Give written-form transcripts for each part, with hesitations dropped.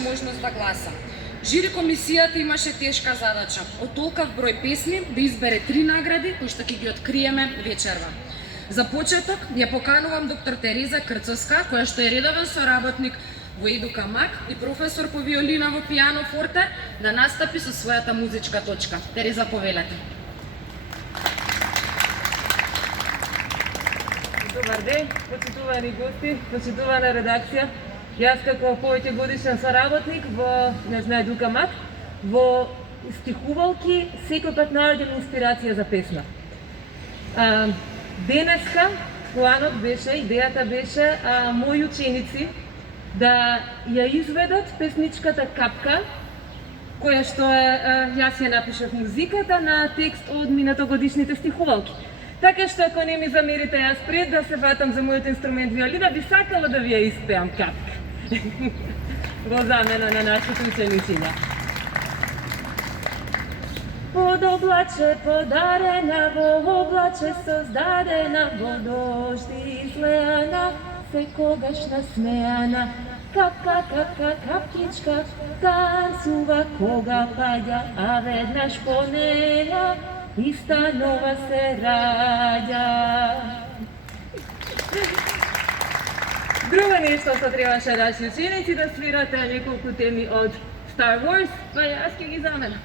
можност да гласа. Жири комисијата имаше тешка задача од толкав број песни да избере 3 награди кои што ќе ги откриеме вечерва. За почеток ја поканувам доктор Тереза Крцовска, која што е редовен соработник во Едука МАК и професор по виолина во пијано форте, да настапи со својата музичка точка. Тереза, повелете. Добар ден, почитувани гости, почитувана редакција. Јас како повеќе годишен соработник во Едука МАК, во стихувалки секој пат наоѓам инспирација за песна. Денеска планот беше, идејата беше мои ученици да ја изведат песничката Капка, која што јас ја напишав музиката на текст од минатогодишните стихувалки. Така што ако не ми замерите, јас пред да се фатам за мојот инструмент виолина, би сакала да ви ја испеам Капка. Во замена на нашите ученициња. Под облаче подарена, во облаче создадена, во дожд излеана, секогаш насмеана. Капка, капка, капкичка, танцува кога паѓа, а веднаш по неја иста нова се раѓа. Друго нешто што требаше наши ученици да свирате неколку теми од Star Wars, па јас ќе ги заменам.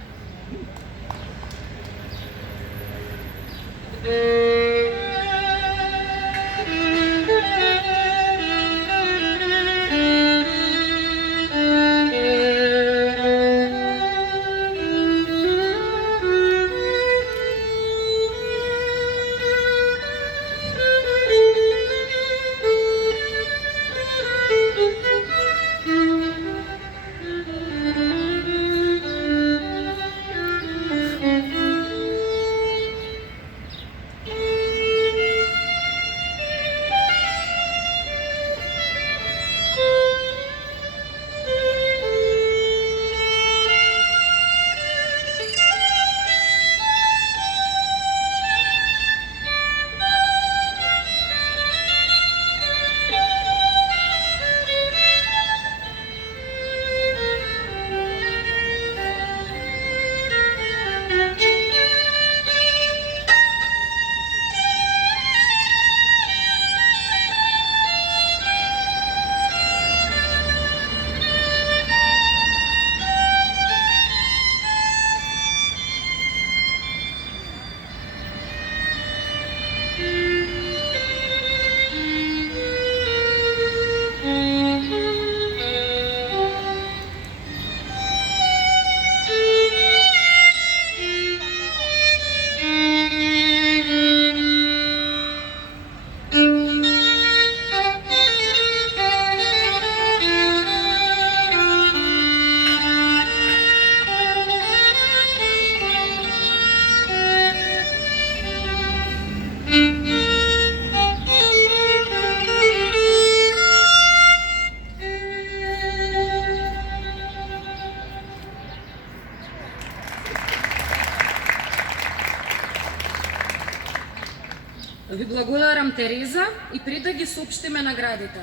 Ви благодарам, Тереза, и пред да ги соопштиме наградите.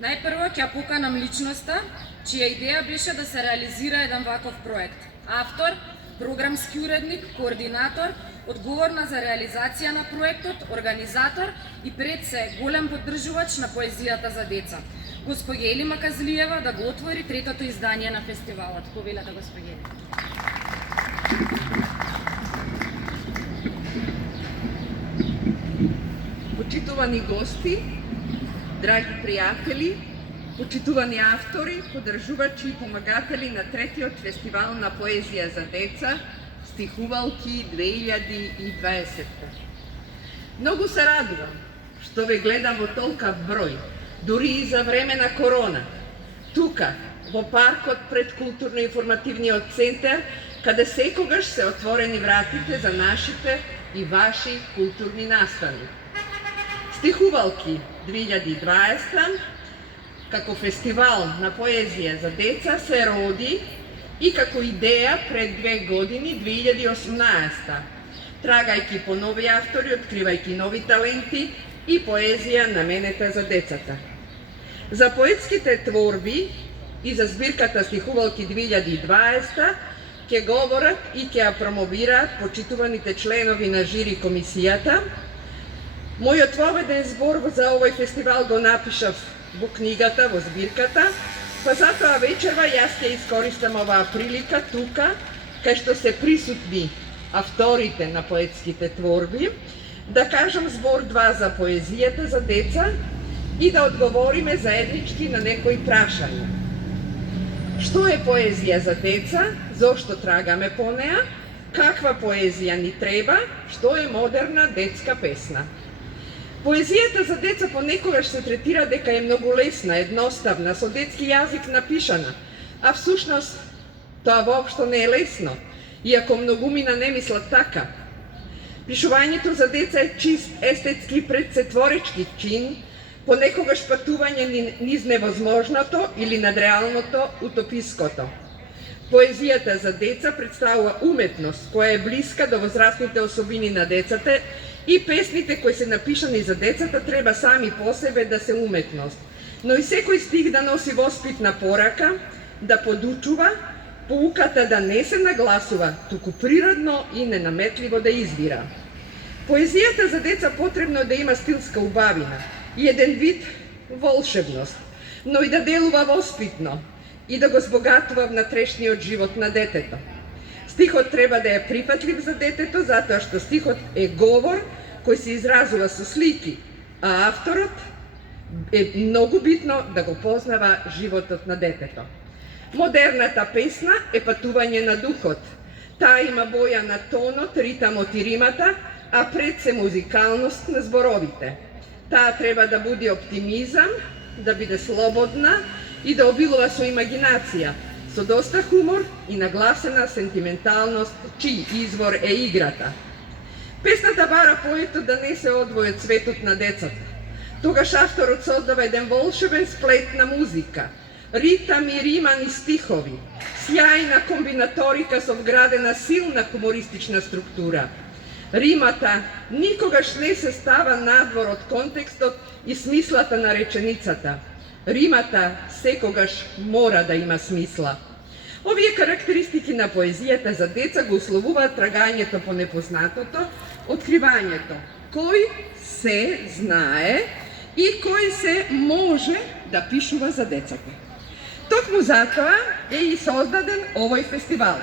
Најпрво ќе поканам личноста, чија идеја беше да се реализира еден ваков проект. Автор, програмски уредник, координатор, одговорна за реализација на проектот, организатор и пред се голем поддржувач на поезијата за деца. Госпоѓа Елима Казлиева да го отвори третото издание на фестивалот. Повелете, госпоѓа. Почитувани гости, драги пријатели, почитувани автори, поддржувачи и помагатели на третиот фестивал на поезија за деца, Стихувалки 2020. Многу се радувам што ве гледам во толкав број, дури и за време на корона. Тука, во паркот пред културно-информативниот центар, каде секогаш се отворени вратите за нашите и ваши културни настани. Стихувалки 2020 како фестивал на поезија за деца се роди и како идеја пред 2 години, 2018, трагајќи по нови автори, откривајќи нови таленти и поезија наменета за децата. За поетските творби и за збирката Стихувалки 2020 ќе говорат и ќе ја промовираат почитуваните членови на жири комисијата. Мојот воведен збор за овој фестивал го напишав во книгата, во збирката, па затоа вечерва јас ќе искористам оваа прилика тука, кај што се присутни авторите на поетските творби, да кажам збор-два за поезијата за деца и да одговориме заеднички на некои прашања. Што е поезија за деца? Зошто трагаме по неа? Каква поезија ни треба? Што е модерна детска песна? Поезијата за деца понекогаш се третира дека е многу лесна, едноставна, со детски јазик напишана, а всушност тоа воопшто не е лесно, иако многумина не мислат така. Пишувањето за деца е чист естетски предсетворечки чин, понекогаш патување низ невозможното или над реалното, утопиското. Поезијата за деца представува уметност која е блиска до возрастните особини на децата и песните кои се напишани за децата треба сами по себе да се уметност, но и секој стих да носи воспитна порака, да подучува, поуката да не се нагласува, туку природно и ненаметливо да извира. Поезијата за деца потребно да има стилска убавина и еден вид волшебност, но и да делува воспитно и да го збогатува внатрешниот живот на детето. Стихот треба да е прифатлив за детето, затоа што стихот е говор кој се изразува со слики, а авторот е многу битно да го познава животот на детето. Модерната песна е патување на духот. Таа има боја на тонот, ритамот и римата, а пред се музикалност на зборовите. Таа треба да буди оптимизам, да биде слободна и да обилува со имагинација, со доста хумор и нагласена сентименталност, чиј извор е играта. Песната бара поетот да не се одвои од светот на децата. Тогаш авторот создава еден волшебен сплет на музика, ритам и римани стихови, сјајна комбинаторика со вградена силна хумористична структура. Римата никогаш не се става надвор од контекстот и смислата на реченицата. Римата секогаш мора да има смисла. Овие карактеристики на поезијата за деца го условуваат трагањето по непознатото, откривањето. Кој се знае и кој се може да пишува за децата. Токму затоа е и создаден овој фестивал.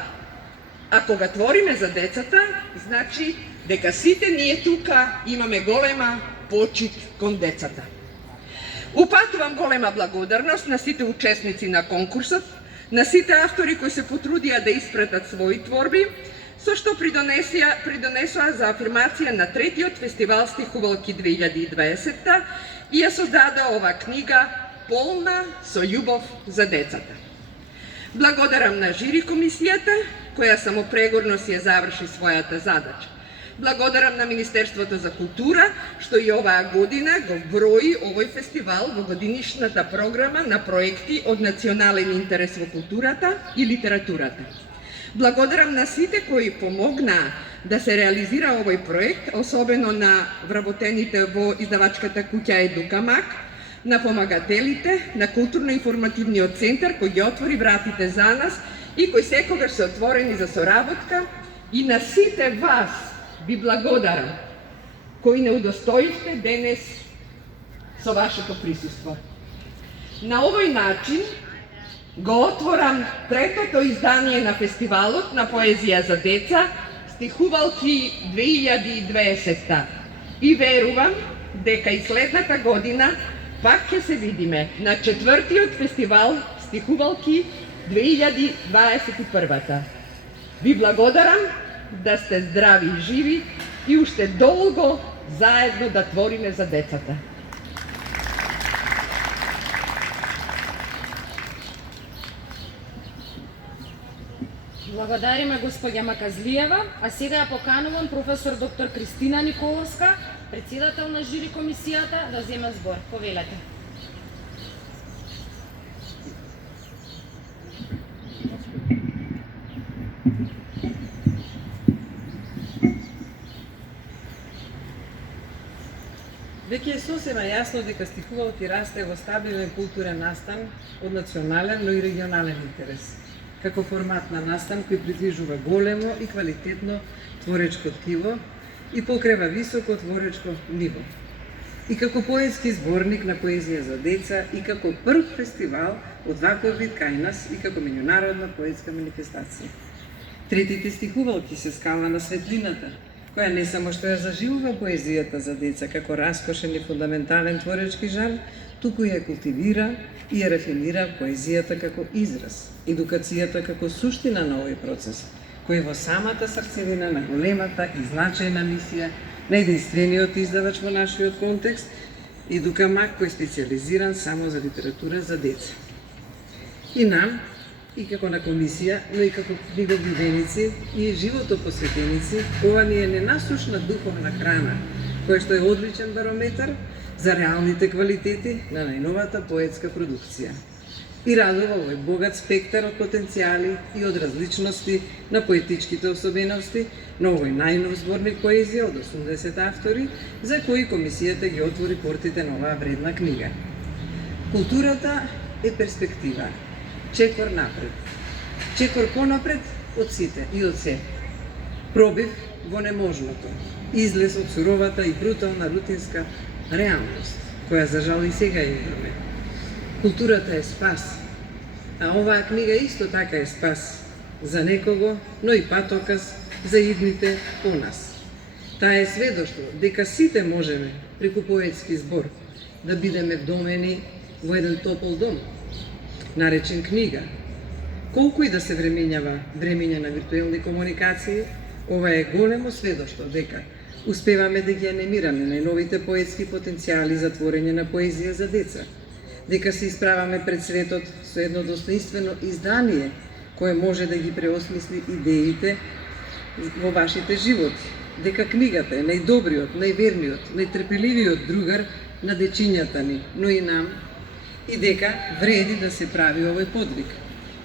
А кога твориме за децата, значи дека сите ние тука имаме голема почит кон децата. Упатувам голема благодарност на сите учесници на конкурсот, на сите автори кои се потрудија да испратат своји творби, со што придонесоа за афирмација на третиот фестивал Стихувалки 2020 и ја создадоа ова книга полна со љубов за децата. Благодарам на жири комисијата, која самопрегорно си ја заврши својата задача. Благодарам на Министерството за култура, што и оваа година го брои овој фестивал во годинишната програма на проекти од национален интерес во културата и литературата. Благодарам на сите кои помогнаа да се реализира овој проект, особено на вработените во издавачката куќа Едукамак, на помагателите, на културно-информативниот центар кој ги отвори вратите за нас и кои секогаш се отворени за соработка, и на сите вас ви благодарам кои не удостоивте денес со вашето присуство. На овој начин го отворам третото издание на фестивалот на поезија за деца Стихувалки 2020 и верувам дека и следната година пак ќе се видиме на четвртиот фестивал Стихувалки 2021. Ви благодарам да сте здрави и живи и уште долго заедно да твориме за децата. Благодариме господја Маказлиева, а сега ја поканувам професор доктор Кристина Николовска, председател на жири комисијата, да земе збор. Повелете. Веќе е сосема јасно дека стихувалот и расте во стабилен културен настан од национален, но и регионален интерес, како формат на настан кој придвижува големо и квалитетно творечко ткиво и покрива високо творечко ниво. И како поетски зборник на поезија за деца и како прв фестивал од ваков вид кај нас и како меѓународна поетска манифестација. Третите стихувалки се скала на светлината, која не само што ја заживува поезијата за деца како раскошен и фундаментален творечки жар, туку ја култивира и ја рафинира поезијата како израз, едукацијата како суштина на овој процес, кој во самата срцевина на големата и значајна мисија на единствениот издавач во нашиот контекст, Едукамак, кој е специализиран само за литература за деца. И нам, и како на комисија, но и како книговиденици и живото посветеници, ова ни е ненасушна духовна храна, која што е одличен барометар за реалните квалитети на најновата поетска продукција. И радува овој богат спектар од потенцијали и од различности на поетичките особености на овој најнов зборник поезија од 80 автори, за кои комисијата ги отвори портите на оваа вредна книга. Културата е перспектива, чекор напред. Чекор понапред од сите и од се. Пробив во неможното. Излез од суровата и брутална рутинска реалност, која за жал и сега имаме. Културата е спас, а оваа книга исто така е спас за некого, но и патоказ за идните по нас. Таа е сведоштво дека сите можеме, преку поетски збор, да бидеме вдомени во еден топол дом, наречен книга. Колку и да се времења на виртуелни комуникации, ова е големо сведоштво дека успеваме да ги анимираме најновите поетски потенцијали за творење на поезија за деца, дека се исправаме пред светот со едно достоинствено издание кое може да ги преосмисли идеите во вашите животи, дека книгата е најдобриот, најверниот, најтрпеливиот другар на дечињата ни, но и нам, и дека вреди да се прави овој подвиг.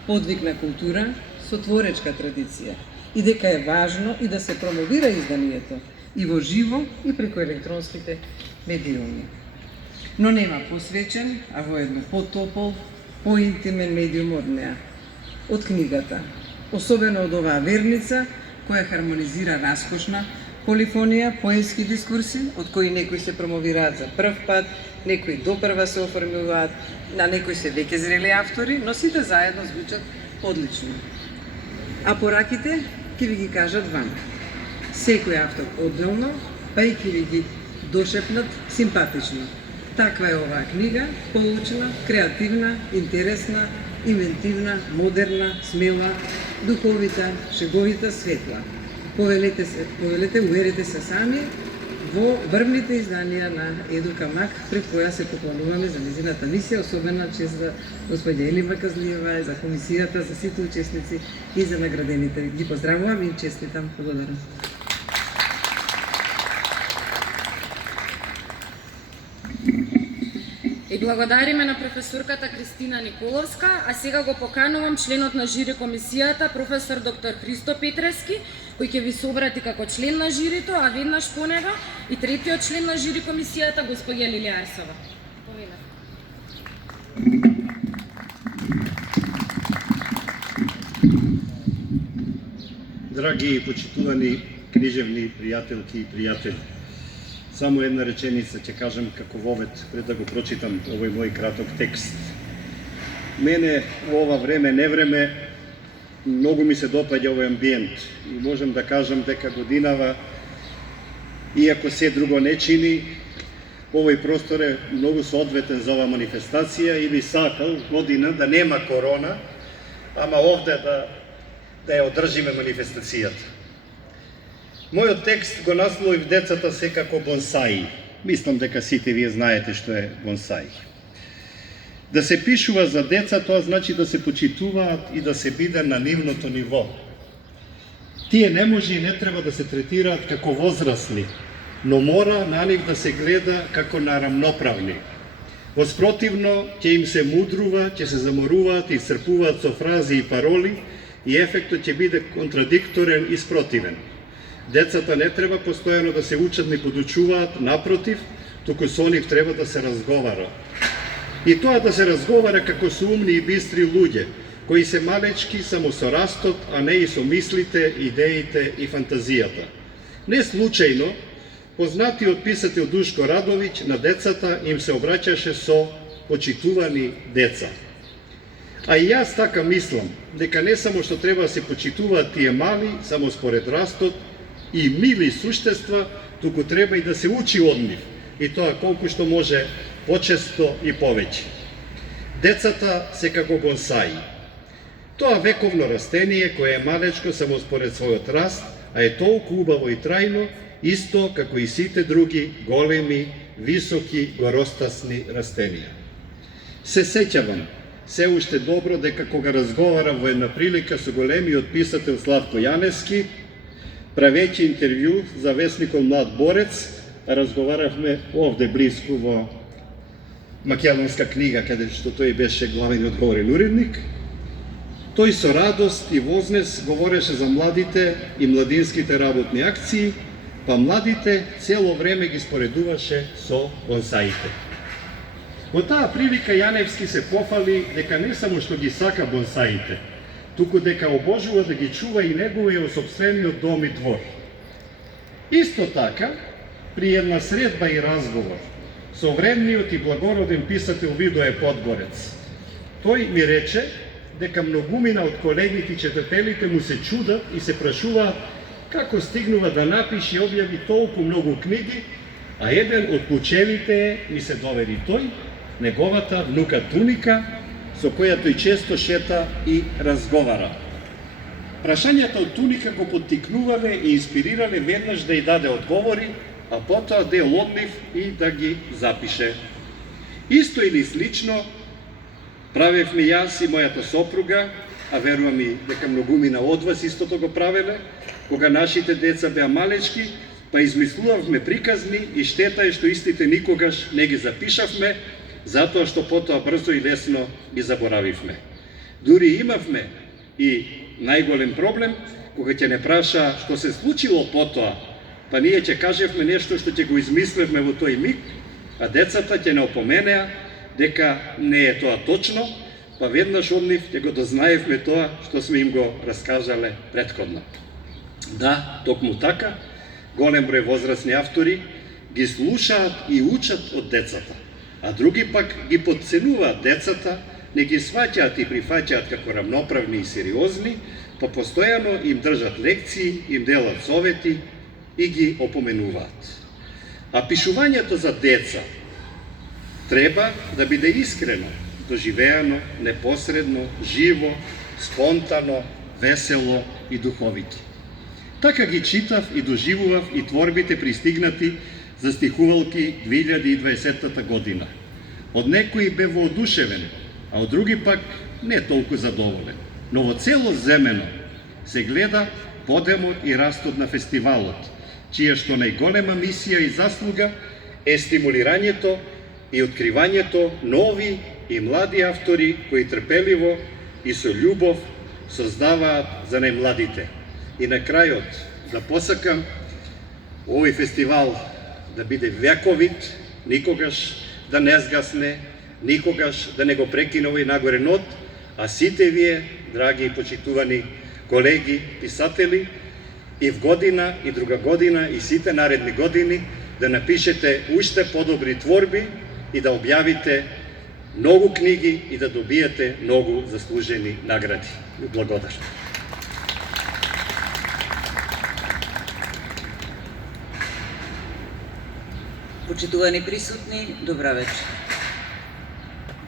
Подвиг на култура со творечка традиција, и дека е важно и да се промовира изданието и во живо и преку електронските медиуми. Но нема посвечен, а во едно потопол, поинтимен медиум од неа, од книгата, особено од оваа верница, која хармонизира раскошна полифонија, поетски дискурси, од кои некои се промовираат за прв пат, некои допрва се оформуваат, на некои се веќе зрели автори, но сите заедно звучат одлично. А пораките ќе ви ги кажат вама. Секој автор одделно, па и ќе ви ги дошепнат симпатично. Таква е оваа книга, поучна, креативна, интересна, инвентивна, модерна, смела, духовита, шеговита, светла. Повелете, уверете се сами во врвните изданија на Едукамак, пред која се поклонуваме за незината мисија, особена чест за господја Елива Казлиева, за комисијата, за сите учесници и за наградените. Ги поздравувам и честитам. Благодарам. И благодариме на професорката Кристина Николовска, а сега го поканувам членот на жири комисијата, професор доктор Христо Петрески, кој ќе ви се обрати како член на жирито, а веднаш по него и третиот член на жири комисијата, господја Лилија Арсова. Драги и почитувани книжевни пријателки и пријатели, само една реченица ќе кажам како вовет пред да го прочитам овој мој краток текст. Мене во ова време, невреме, многу ми се допаѓа овој амбиент и можам да кажам дека годинава, иако се друго не чини, овој простор е многу соодветен за оваа манифестација и би сакал година да нема корона, ама овде да ја одржиме манифестацијата. Мојот текст го насловив "Децата се како бонсаи". Мислам дека сите вие знаете што е бонсаи. Да се пишува за деца, тоа значи да се почитуваат и да се биде на нивното ниво. Тие не може и не треба да се третираат како возрасни, но мора на нив да се гледа како на рамноправни. Воспротивно, ќе им се мудрува, ќе се заморуваат и исцрпуваат со фрази и пароли и ефектот ќе биде контрадикторен и спротивен. Децата не треба постојано да се учат ни подучуваат, напротив, туку со нив треба да се разговара. И тоа да се разговара како со умни и бистри луѓе, кои се малечки само со растот, а не и со мислите, идеите и фантазијата. Не случајно, познатиот писател Душко Радовиќ на децата им се обраќаше со почитувани деца. А и јас така мислам, дека не само што треба да се почитуваат тие мали, само според растот, и мили суштества, туку треба и да се учи од нив, и тоа колку што може почесто и повеќе. Децата се како бонсаи. Тоа вековно растение кое е малечко само според својот раст, а е толку убаво и трајно, исто како и сите други големи, високи, горостасни растенија. Се сеќавам, се уште добро дека кога разговарам во една прилика со големиот писател Славко Јаневски, правејќи интервју за весникот Млад борец, разговаравме овде близко во Македонска книга, каде што тој беше главен одговорен уредник. Тој со радост и вознес говореше за младите и младинските работни акции, па младите цело време ги споредуваше со бонсаите. Во таа прилика Јаневски се пофали дека не само што ги сака бонсаите, туку дека обожува да ги чува и неговиот собствениот дом и двор. Исто така, при една средба и разговор со вредниот и благороден писател Видое Подгорец, тој ми рече дека многумина од колегите и читателите му се чудат и се прашуваат како стигнува да напише и објави толку многу книги, а еден од клучевите ми се довери тој, неговата внука Туника, со која тој често шета и разговара. Прашањата од Туника го поттикнувале и инспирирале веднаш да ја даде одговори, а потоа дел од нив и да ги запише. Исто или слично правевме јас и мојата сопруга, а верувам и дека многумина од вас истото го правеле, кога нашите деца беа малечки, па измислувавме приказни и штета е што истите никогаш не ги запишавме, затоа што потоа брзо и лесно ги заборавивме. Дури имавме и најголем проблем, кога ќе не праша што се случило потоа, па ние ќе кажевме нешто што ќе го измислевме во тој миг, а децата ќе не опоменеа дека не е тоа точно, па веднаш од нив ќе го дознаевме тоа што сме им го раскажале претходно. Да, токму така, голем број возрастни автори ги слушаат и учат од децата, а други пак ги подценуваат децата, не ги сваќаат и прифаќаат како рамноправни и сериозни, па постојано им држат лекции, им делат совети и ги опоменуваат. А пишувањето за деца треба да биде искрено, доживеано, непосредно, живо, спонтано, весело и духовито. Така ги читав и доживував и творбите пристигнати за стихувалки 2020 година. Од некои бе воодушевен, а од други пак не толку задоволен. Но во цело земено се гледа подемот и растот на фестивалот, чија што најголема мисија и заслуга е стимулирањето и откривањето нови и млади автори кои трпеливо и со љубов создаваат за најмладите. И на крајот да посакам овој фестивал да биде вековит, никогаш да не згасне, никогаш да не го прекине овој нагорен од, а сите вие, драги и почитувани колеги, писатели, и в година, и друга година, и сите наредни години да напишете уште подобри творби и да објавите многу книги и да добиете многу заслужени награди. Благодарам. Почитувани присутни, добра вечер.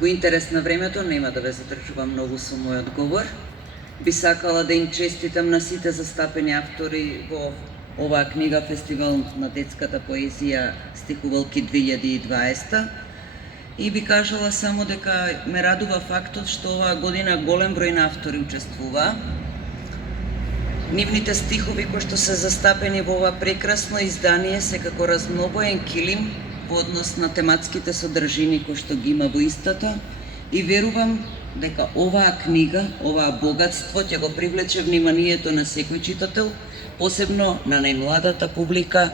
Во интерес на времето нема да ве задржувам многу со мојот говор. Би сакала да им честитам на сите застапени автори во оваа книга Фестивал на детската поезија Стихувалки 2020 и би кажала само дека ме радува фактот што оваа година голем број на автори учествува. Нивните стихови кои што се застапени во ова прекрасно издание се како разнобоен килим во однос на тематските содржини кои што ги има во истата и верувам дека оваа книга, оваа богатство ќе го привлече вниманието на секој читател, посебно на најмладата публика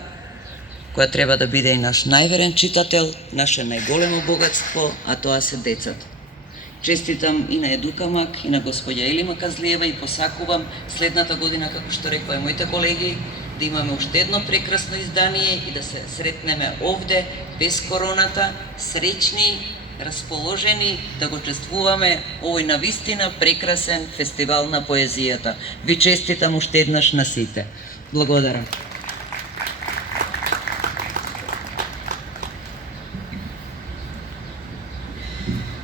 која треба да биде и наш најверен читател, наше најголемо богатство, а тоа се децата. Честитам и на Едукамак, и на господја Елима Казлиева и посакувам следната година, како што рекоа и моите колеги, да имаме уште едно прекрасно издание и да се сретнеме овде, без короната, среќни, расположени, да го чествуваме овој навистина прекрасен фестивал на поезијата. Ви честитам уште еднаш на сите. Благодарам.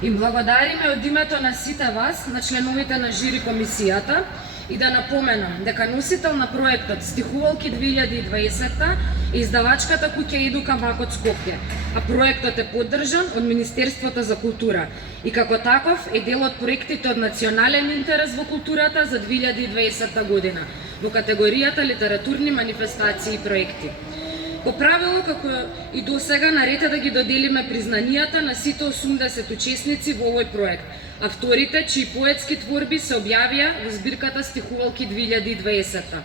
Им благодариме од името на сите вас, на членовите на жири комисијата, и да напоменам дека носител на проектот Стихувалки 2020 е издавачката куќа Едукамак од Скопје, а проектот е поддржан од Министерството за култура и како таков е дел од проектите од национален интерес во културата за 2020 година во категоријата литературни манифестации и проекти. По правило, како и до сега, наред е да ги доделиме признанијата на сите 80 учесници во овој проект, авторите чии поетски творби се објавија во збирката Стихувалки 2020.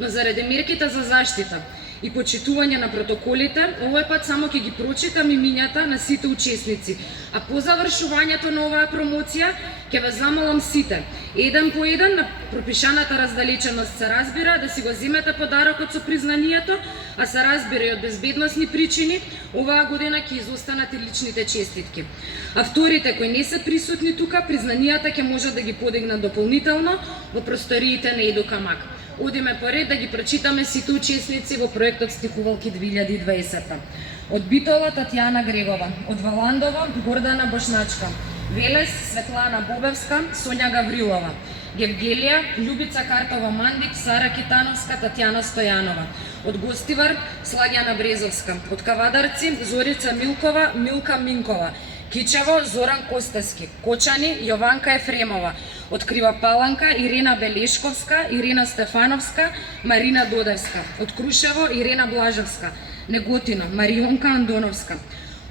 Но заради мерките за заштита и почитување на протоколите, овој пат само ќе ги прочитам имињата на сите учесници, а по завршувањето на оваа промоција ќе ве замолам сите, еден по еден на пропишаната раздалеченост се разбира да си го земете подарокот со признанието, а се разбира и од безбедносни причини, оваа година ќе изостанат и личните честитки. Авторите кои не се присутни тука, признанијата ќе можат да ги подигнат дополнително во просториите на Едукамак. Одиме поред да ги прочитаме сите учесници во проектот Стихувалки 2020. Од Битола Татјана Грегова, од Валандово Гордана Бошначка, Велес Светлана Бобевска, Сонја Гаврилова, Гевгелија Љубица Картова Мандик, Сара Китановска, Татјана Стојанова, од Гостивар Слагјана Брезовска, од Кавадарци Зорица Милкова, Милка Минкова, Кичево Зоран Костески, Кочани Јованка Ефремова, од Крива Паланка Ирина Белешковска, Ирина Стефановска, Марина Додевска, од Крушево Ирена Блажевска, Неготино Марионка Андоновска,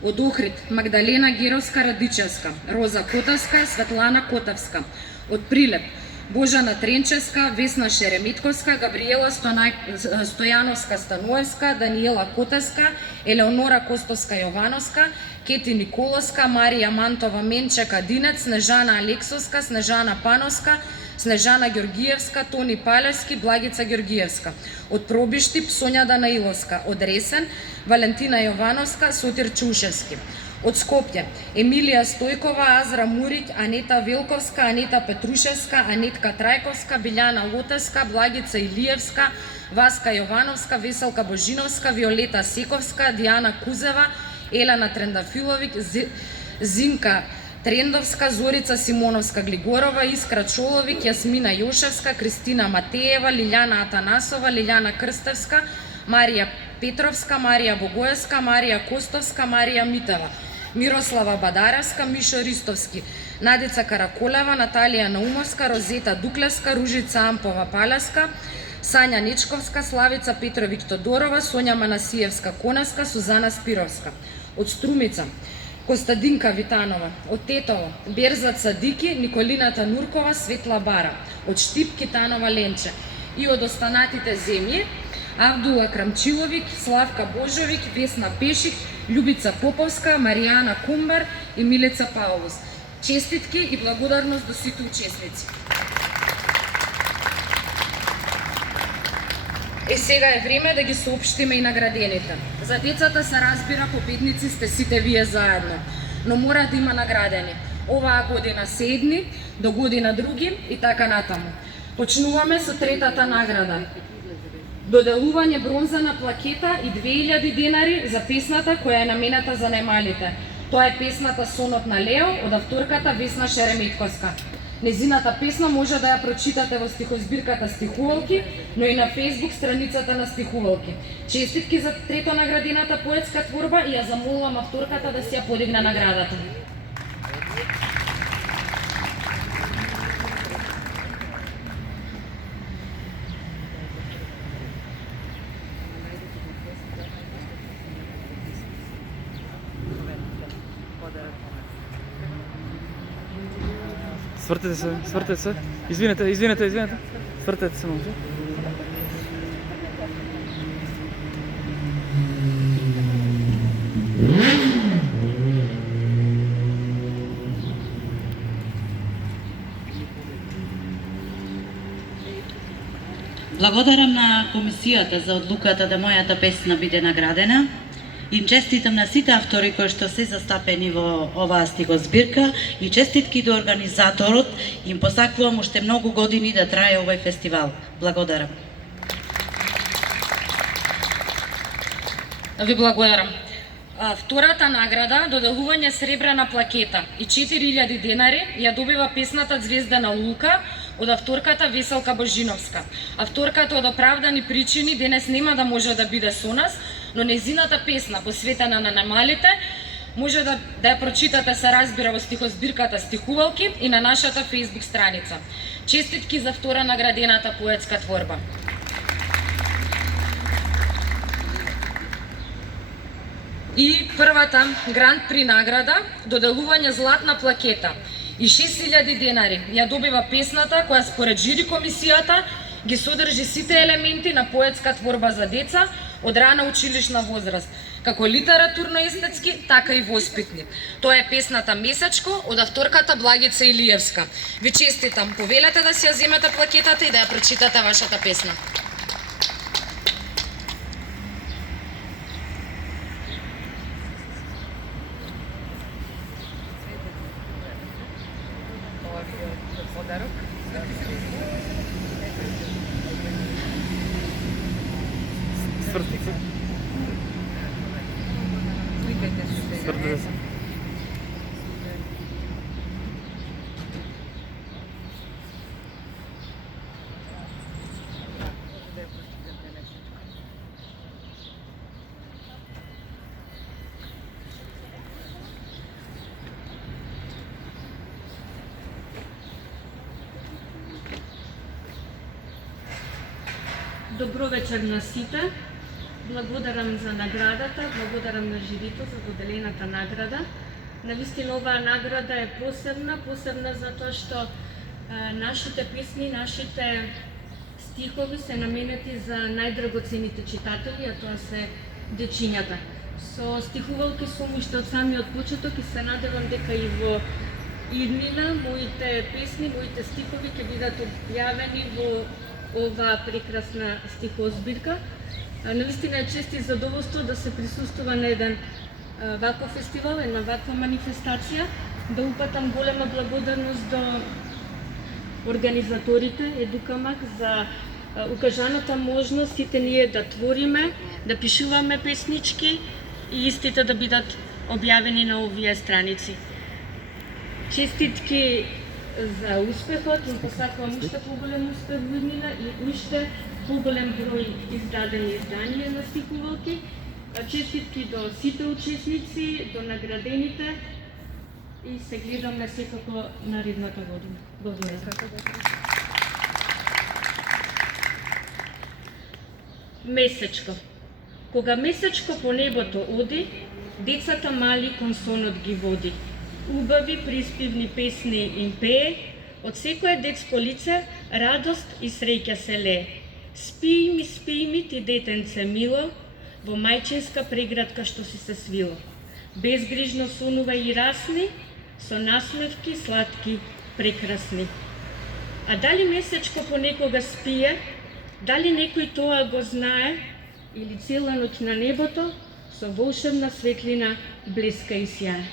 од Охрид Магдалена Геровска Радичевска, Роза Котовска, Светлана Котовска, од Прилеп Божана Тренчевска, Весна Шереметковска, Габриела Стојановска Стануевска, Даниела Котевска, Елеонора Костовска Јовановска, Кети Николовска, Марија Мантова Менчека Динец, Снежана Алексовска, Снежана Пановска, Снежана Ѓоргиевска, Тони Палевски, Благица Ѓоргиевска, од Пробишти Сонја Данаиловска, од Ресен Валентина Јовановска, Сотир Чушевски, од Скопје Емилија Стојкова, Азра Мурик, Анета Велковска, Анета Петрушевска, Анетка Трајковска, Билјана Лотевска, Благица Илиевска, Васка Јовановска, Веселка Божиновска, Виолета Сековска, Дијана Кузева, Елена Трендафиловик, Зинка Трендовска, Зорица Симоновска Глигорова, Искра Чоловик, Јасмина Јошевска, Кристина Матеева, Лилјана Атанасова, Лилјана Крстевска, Марија Петровска, Марија Богоевска, Марија Костовска, Марија Митева, Мирослава Бадаревска, Мишо Ристовски, Надица Караколева, Наталија Наумовска, Розета Дуклевска, Ружица Ампова Палевска, Сања Нечковска, Славица Петровик Тодорова, Сонја Манасиевска Коневска, Сузана Спировска. Од Струмица Костадинка Витанова, од Тетово Берза Цадики, Николина Тануркова, Светла Бара, од Штип Китанова Ленче и од останатите земји Авдула Крамчиловик, Славка Божовик, Весна Пешик, Љубица Поповска, Маријана Кумбар и Милица Паулус. Честитки и благодарност до сите учесници. Сега е време да ги соопштиме и наградените. За децата се разбира, победници сте сите вие заедно, но мора да има наградени. Оваа година се едни, до година други и така натаму. Почнуваме со третата награда. Доделување бронзана плакета и 2000 денари за песната која е намената за најмалите. Тоа е песната Сонот на Лео од авторката Весна Шереметковска. Незината песна може да ја прочитате во стихозбирката Стихувалки, но и на Facebook страницата на Стихувалки. Честитки за трето наградената поетска творба и ја замолувам авторката да си ја подигне наградата. Свртете се. Извинете. Свртете се, момче. Благодарам на комисијата за одлуката да мојата песна биде наградена. Им честитам на сите автори кои што се застапени во оваа стихозбирка и честитки до организаторот. Им посакувам уште многу години да трае овој фестивал. Благодарам. Ви благодарам. Втората награда, доделување сребрена плакета и 4000 денари, ја добива песната Звездана лука од авторката Веселка Божиновска. Авторката од оправдани причини денес нема да може да биде со нас, но нејзината песна посветена на намалите може да ја прочитате, се разбира, во стихозбирката Стихувалки и на нашата Facebook страница. Честитки за втора наградената поетска творба. И првата Гранд При награда, доделување златна плакета и 6000 денари ја добива песната која според жири комисијата ги содржи сите елементи на поетска творба за деца од рана училишна возраст, како литературно-естетски, така и воспитни. Тоа е песната Месечко од авторката Благица Илиевска. Ви честитам, повелете да си ја земете плакетата и да ја прочитате вашата песна. Свртица. Свртица. Добро вечер на сите. Благодарам за наградата, благодарам на жирито за доделената награда. Навистина оваа награда е посебна затоа што нашите песни, нашите стихови се наменети за најдрагоцените читатели, а тоа се дечињата. Со стихувалки сум уште од самиот почеток и се надевам дека и во иднина моите песни, моите стихови ќе бидат објавени во оваа прекрасна стихозбирка. Навистина е чест и задоволство да се присуствува на еден ваков фестивал, една ваква манифестација. Да упатам голема благодарност до организаторите Едукамак за укажаната можност сите ние да твориме, да пишуваме песнички и истите да бидат објавени на овие страници. Честитки за успехот, им посакувам уште поголем успех во иднина и уште поголем број издадени изданија на стихувалки. Честитки до сите учесници, до наградените и се гледаме секако наредната година. Благодарам. Месечко. Кога месечко по небото оди, децата мали кон сонот ги води. Убави приспивни песни им пее, од секое детско лице радост и среќа се лее. Спи ми ти детенце мило, во мајчинска преградка што си се свило. Безгрижно сонува и расни, со насмевки сладки, прекрасни. А дали месечко понекога спие, дали некој тоа го знае, или цела ноќ на небото, со волшебна светлина блеска и сјае.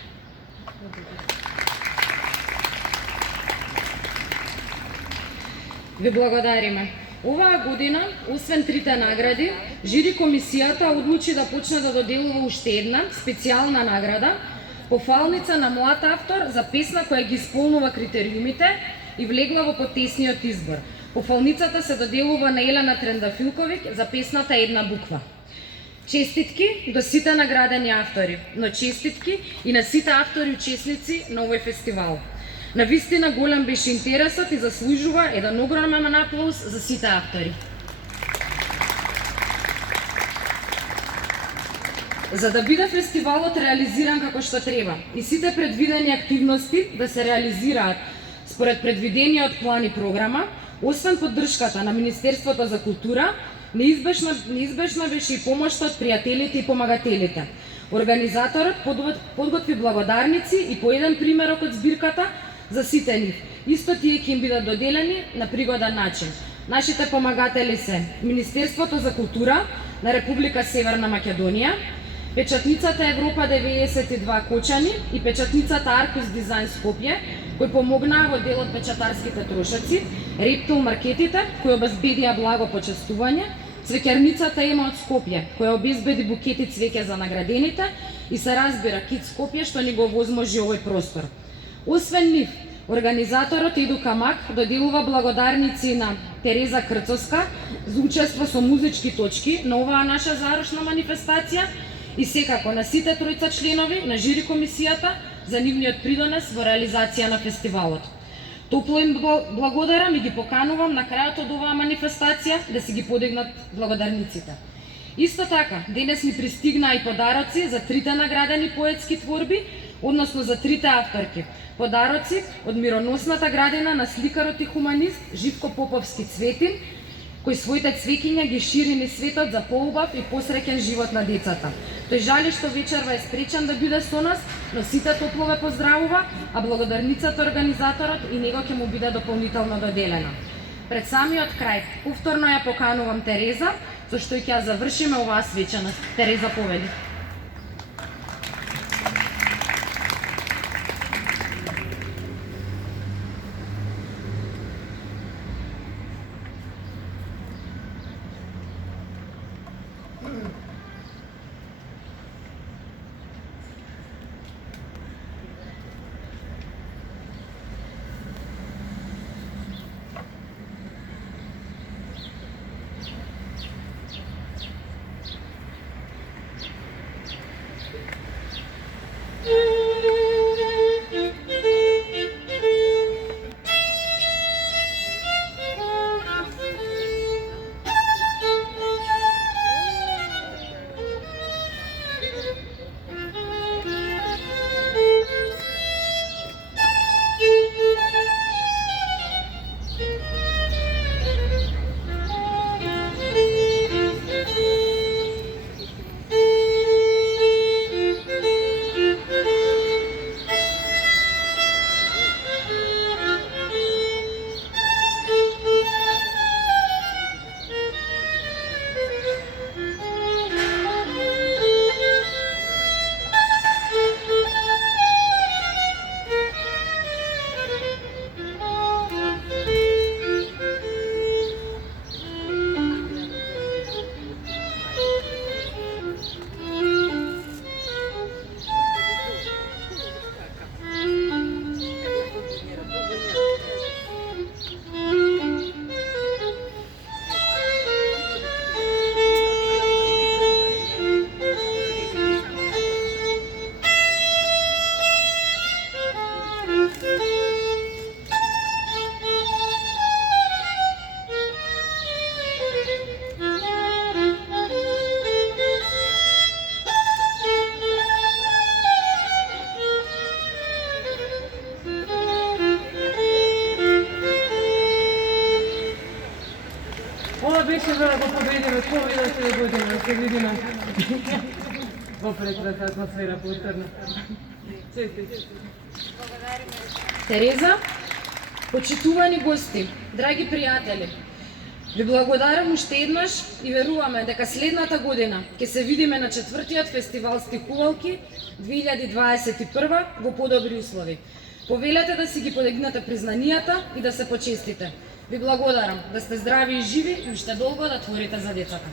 Ви благодариме. Оваа година, освен трите награди, жири комисијата одлучи да почне да доделува уште една специјална награда, пофалница на млад автор за песна која ги исполнува критериумите и влегла во потесниот избор. Пофалницата се доделува на Елена Трендафилковиќ за песната Една буква. Честитки до сите наградени автори, но честитки и на сите автори учесници на овој фестивал. Навистина голем беше интересот и заслужува еден огромен аплауз за сите автори. За да биде фестивалот реализиран како што треба и сите предвидени активности да се реализираат според предвидениот план и програма, освен поддршката на Министерството за култура, неизбежна беше и помошта од пријателите и помагателите. Организаторот подготви благодарници и по еден примерок од збирката за сите нив. Исто тие ќе им бидат доделени на пригоден начин. Нашите помагатели се Министерството за култура на Република Северна Македонија, печатницата Европа 92 Кочани и печатницата Аркус Дизајн Скопје, кои помогнаа во дел од печатарските трошоци, Рептил маркетите, кои обезбедија благо почестување, цвеќарницата Ема од Скопје, која обезбеди букети цвеќе за наградените и се разбира Кит Скопје, што ни го возможи овој простор. Освен нив, организаторот Еду Камак доделува благодарници на Тереза Крцовска за учество со музички точки на оваа наша зарошна манифестација и секако на сите тројца членови на жири комисијата за нивниот придонес во реализација на фестивалот. Топло им благодарам и ги поканувам на крајот од оваа манифестација да си ги подигнат благодарниците. Исто така, денес ни пристигнаа и подароци за трите наградени поетски творби, односно за трите авторки. Подароци од мироносната градина на сликарот и хуманист Живко Поповски Цветин, кој своите цвеќиња ги шири низ светот за поубав и посреќен живот на децата. Тој жали што вечерва е спречен да биде со нас, но сите топло ве поздравува, а благодарницата организаторот и него ќе му биде дополнително доделена. Пред самиот крај, повторно ја поканувам Тереза, со што ќе ја завршиме оваа свечаност. Тереза, повели. Беше за да го победиме COVID-19 година, да се видиме во прекрасна атмосфера повторно. Тереза, почитувани гости, драги пријатели, ви благодарам уште еднаш и веруваме дека следната година ќе се видиме на 4-тиот фестивал Стихувалки 2021 во подобри услови. Повелете да си ги подигнете признанијата и да се почестите. Ви благодарам да сте здрави и живи и уште долго да творите за децата.